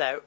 Hello.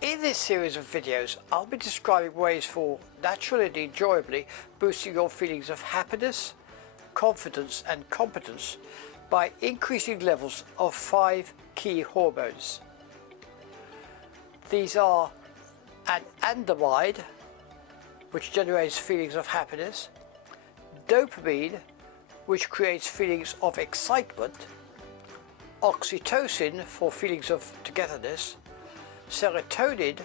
In this series of videos, I'll be describing ways for naturally and enjoyably boosting your feelings of happiness, confidence and competence by increasing levels of 5 key hormones. These are anandamide, which generates feelings of happiness, dopamine, which creates feelings of excitement, oxytocin for feelings of togetherness, serotonin,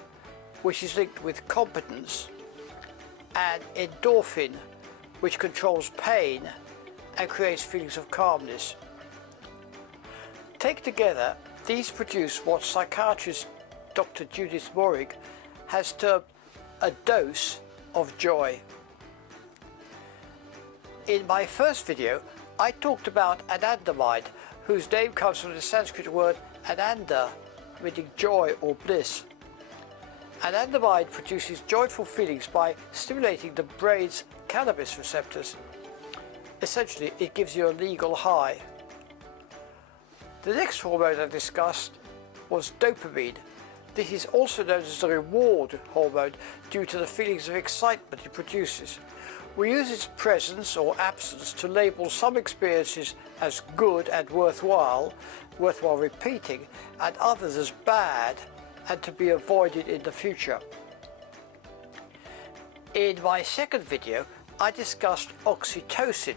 which is linked with competence, and endorphin, which controls pain and creates feelings of calmness. Taken together, these produce what psychiatrist Dr. Judith Morig has termed a dose of joy. In my first video, I talked about anandamide, whose name comes from the Sanskrit word ananda, meaning joy or bliss. Anandamide produces joyful feelings by stimulating the brain's cannabis receptors. Essentially, it gives you a legal high. The next hormone I discussed was dopamine. This is also known as the reward hormone due to the feelings of excitement it produces. We use its presence or absence to label some experiences as good and worthwhile repeating, and others as bad and to be avoided in the future. In my second video, I discussed oxytocin,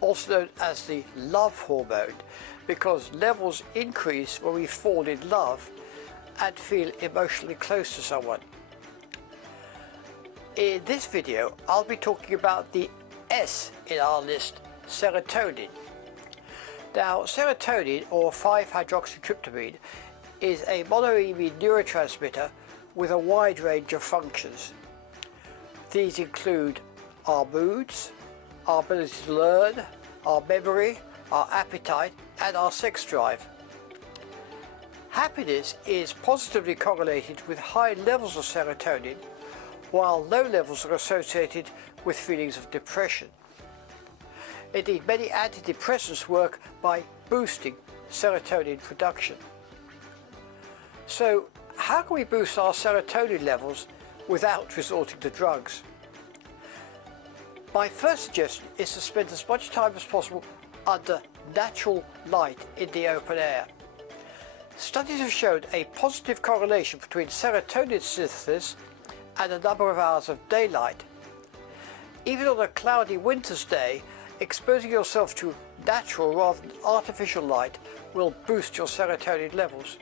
also known as the love hormone, because levels increase when we fall in love and feel emotionally close to someone. In this video, I'll be talking about the S in our list, serotonin. Now, serotonin, or 5-hydroxytryptamine, is a monoamine neurotransmitter with a wide range of functions. These include our moods, our ability to learn, our memory, our appetite, and our sex drive. Happiness is positively correlated with high levels of serotonin, while low levels are associated with feelings of depression. Indeed, many antidepressants work by boosting serotonin production. So, how can we boost our serotonin levels without resorting to drugs? My first suggestion is to spend as much time as possible under natural light in the open air. Studies have shown a positive correlation between serotonin synthesis and a number of hours of daylight. Even on a cloudy winter's day, exposing yourself to natural rather than artificial light will boost your serotonin levels.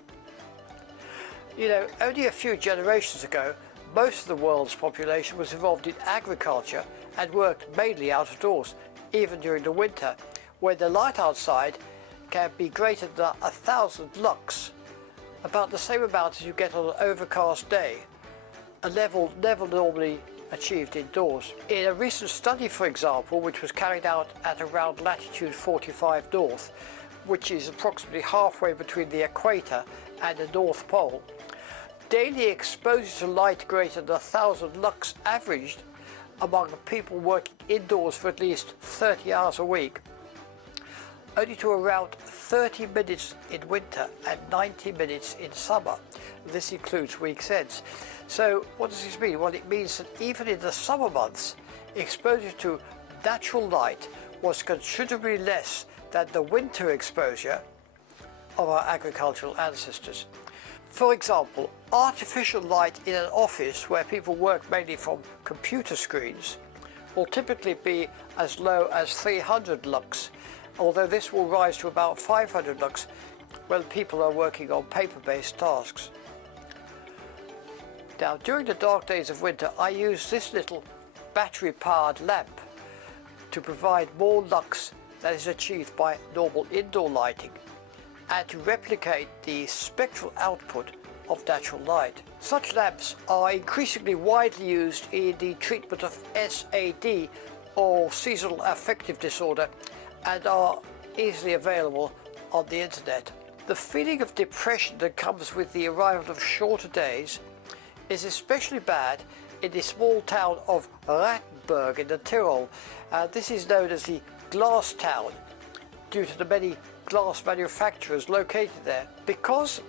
You know, only a few generations ago, most of the world's population was involved in agriculture and worked mainly out of doors, even during the winter, when the light outside can be greater than 1,000 lux, about the same amount as you get on an overcast day, a level never normally achieved indoors. In a recent study, for example, which was carried out at around latitude 45 north, which is approximately halfway between the equator and the North Pole, daily exposure to light greater than 1,000 lux averaged among people working indoors for at least 30 hours a week, only to around 30 minutes in winter and 90 minutes in summer. This includes weekends. So what does this mean? Well, it means that even in the summer months, exposure to natural light was considerably less than the winter exposure of our agricultural ancestors. For example, artificial light in an office where people work mainly from computer screens will typically be as low as 300 lux, although this will rise to about 500 lux when people are working on paper-based tasks. Now, during the dark days of winter, I use this little battery-powered lamp to provide more lux than is achieved by normal indoor lighting and to replicate the spectral output of natural light. Such lamps are increasingly widely used in the treatment of SAD, or seasonal affective disorder, and are easily available on the internet. The feeling of depression that comes with the arrival of shorter days is especially bad in the small town of Rattenberg in the Tyrol. This is known as the glass town due to the many glass manufacturers located there. Because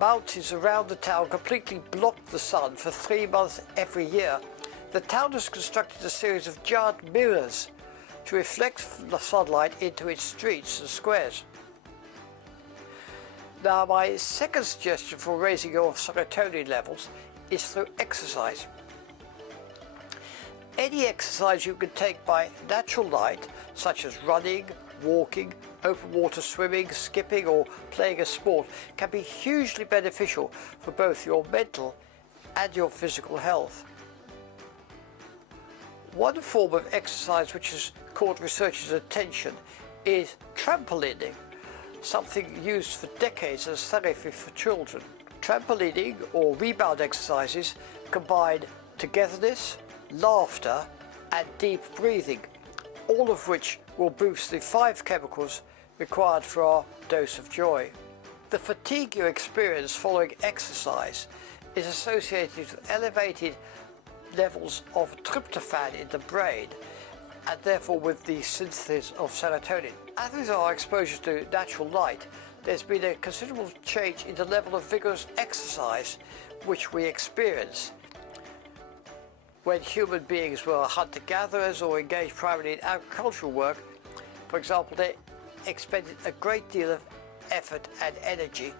mountains around the town completely block the sun for 3 months every year, the town has constructed a series of giant mirrors to reflect the sunlight into its streets and squares. Now, my second suggestion for raising your serotonin levels is through exercise. Any exercise you can take by natural light, such as running, walking, open water swimming, skipping or playing a sport, can be hugely beneficial for both your mental and your physical health. One form of exercise which has caught researchers' attention is trampolining, something used for decades as therapy for children. Trampolining or rebound exercises combine togetherness, laughter and deep breathing, all of which will boost the 5 chemicals required for our dose of joy. The fatigue you experience following exercise is associated with elevated levels of tryptophan in the brain and therefore with the synthesis of serotonin. As with our exposure to natural light, there's been a considerable change in the level of vigorous exercise which we experience. When human beings were hunter-gatherers or engaged primarily in agricultural work, for example, they expended a great deal of effort and energy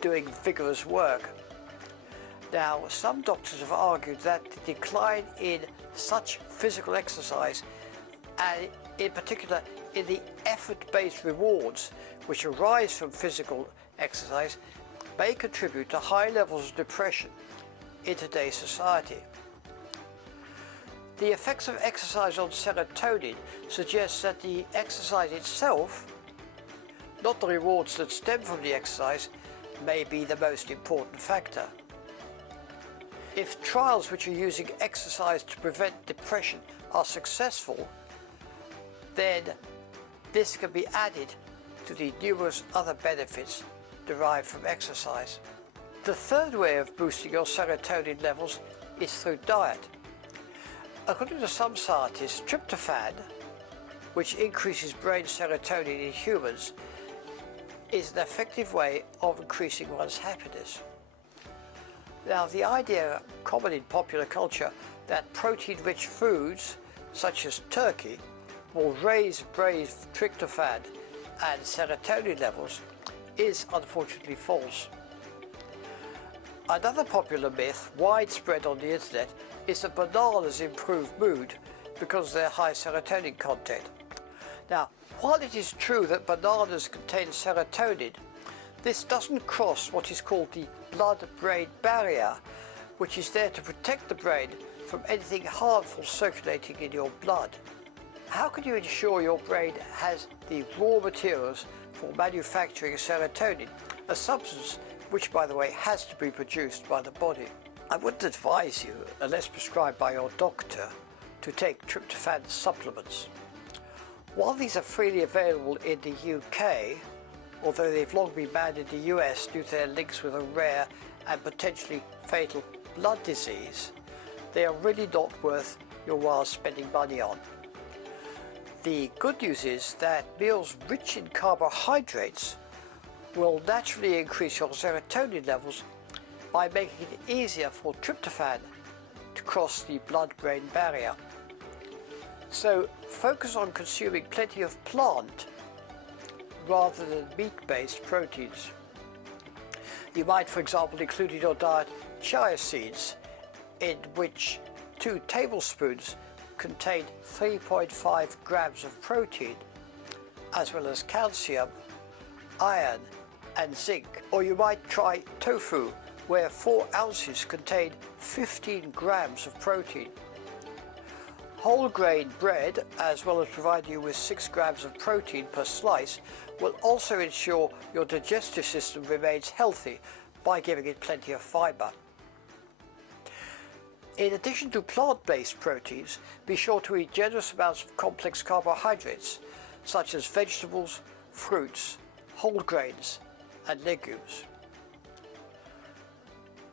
doing vigorous work. Now, some doctors have argued that the decline in such physical exercise, and in particular in the effort-based rewards which arise from physical exercise, may contribute to high levels of depression in today's society. The effects of exercise on serotonin suggests that the exercise itself, not the rewards that stem from the exercise, may be the most important factor. If trials which are using exercise to prevent depression are successful, then this can be added to the numerous other benefits derived from exercise. The third way of boosting your serotonin levels is through diet. According to some scientists, tryptophan, which increases brain serotonin in humans, is an effective way of increasing one's happiness. Now, the idea common in popular culture that protein-rich foods, such as turkey, will raise brain tryptophan and serotonin levels is unfortunately false. Another popular myth, widespread on the internet, is that bananas improve mood because of their high serotonin content. Now, while it is true that bananas contain serotonin, this doesn't cross what is called the blood-brain barrier, which is there to protect the brain from anything harmful circulating in your blood. How can you ensure your brain has the raw materials for manufacturing serotonin, a substance which, by the way, has to be produced by the body? I wouldn't advise you, unless prescribed by your doctor, to take tryptophan supplements. While these are freely available in the UK, although they've long been banned in the US due to their links with a rare and potentially fatal blood disease, they are really not worth your while spending money on. The good news is that meals rich in carbohydrates will naturally increase your serotonin levels by making it easier for tryptophan to cross the blood-brain barrier. So focus on consuming plenty of plant rather than meat-based proteins. You might, for example, include in your diet chia seeds, in which 2 tablespoons contain 3.5 grams of protein, as well as calcium, iron and zinc. Or you might try tofu, where 4 ounces contain 15 grams of protein. Whole grain bread, as well as providing you with 6 grams of protein per slice, will also ensure your digestive system remains healthy by giving it plenty of fiber. In addition to plant-based proteins, be sure to eat generous amounts of complex carbohydrates, such as vegetables, fruits, whole grains, and legumes.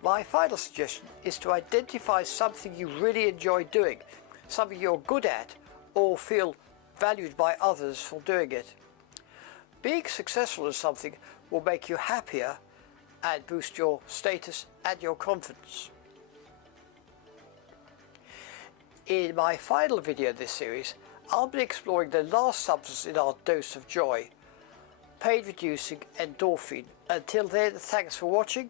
My final suggestion is to identify something you really enjoy doing, something you're good at or feel valued by others for doing it. Being successful at something will make you happier and boost your status and your confidence. In my final video of this series, I'll be exploring the last substance in our dose of joy, pain-reducing endorphin. Until then, thanks for watching.